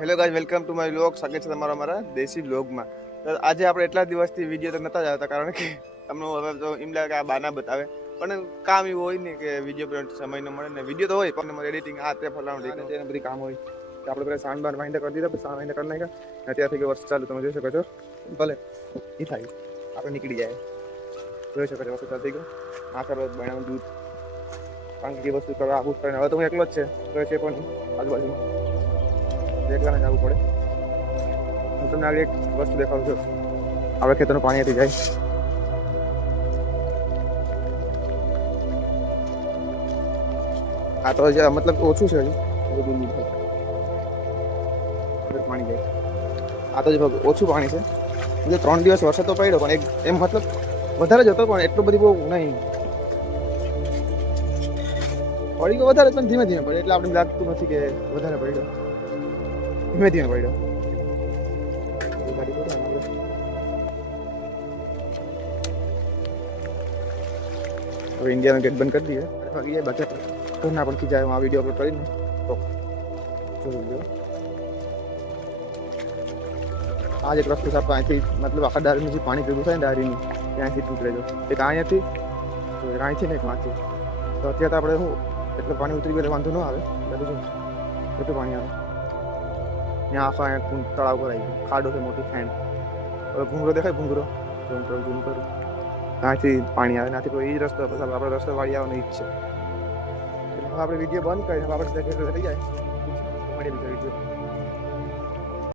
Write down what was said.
Hello guys, welcome to my vlog. સ્વાગત છે તમારા અમારા દેશી વ્લોગમાં. તો આજે આપણે એટલા દિવસથી વિડીયો તો નતા જ આવતા, કારણ કે તમને હવે તો એમ લાગે કે આ બાના બતાવે, પણ કામ એવું હોય ને કે વિડીયો પર સમય ન મળે ને. વિડીયો તો હોય પણ એડિટિંગ આ તે ફલાણું ઠીક બધી કામ હોય. આપણે પેલા સાંજ બાર વાહિંદા કરી દીધા, પછી સાંજ વાહિંદા કરી નાખ્યા. ત્યાંથી વર્ષ ચાલુ તમે જોઈ શકો છો. ભલે એ થાય, આપણે નીકળી જાય. જોઈ શકો છો વસ્તુ ચાલુ થઈ ગયો. આ શરબત બનાવવાનું દૂધ, કારણ કે એ વસ્તુ કરવા આવું જ પડે. હવે તો હું એકલો જ છે પણ આજુબાજુમાં એકલાને જવું પડે. હું તમને આગળ એક વસ્તુ દેખાડું છું. હવે ખેતરનું પાણી અહીંથી જાય. આ તો મતલબ ઓછું છે હજી પાણી જાય. આ તો ઓછું પાણી છે. 3 દિવસ વરસાદ તો પડ્યો, પણ એમ મતલબ વધારે જ હતો, પણ એટલું બધી બહુ નહીં. પડી ગયો વધારે, પણ ધીમે ધીમે પડ્યો, એટલે આપણે લાગતું નથી કે વધારે પડ્યો. ધીમે ધીમે પડ્યો. હવે ઇન્ડિયાનો ગેટ બંધ કરી દઈએ. બાકી ઘરના પરથી જાય. હું આ વિડીયો અપલોડ કરીને તો જોઈ લો. આ જ એક રસ્તો છે આપણે અહીંથી, મતલબ આખા દારીનું જે પાણી ભેગું થાય ને દારીનું, ત્યાંથી નીકળે જો. એક અહીંયાથી, અહીંથી ને એક માંથી. તો અત્યારે આપણે શું એટલે પાણી ઉતરી ગયું, વાંધો ન આવે. બધું પાણી આવે ત્યાં આખા અહીંયા તળાવ પર આવી ગયું. ખાડો છે મોટી ફેન. હવે ભૂંગરો દેખાય, ભૂંગરો ઝૂમ કરું ત્યાંથી પાણી આવે. ત્યાંથી કોઈ એ જ રસ્તો, પછી આપણે રસ્તો વાળી આવવાનો ઈ જ છે. આપણે વિડીયો બંધ કરીને આપણે થઈ જાય. મળી બીજો વિડીયો.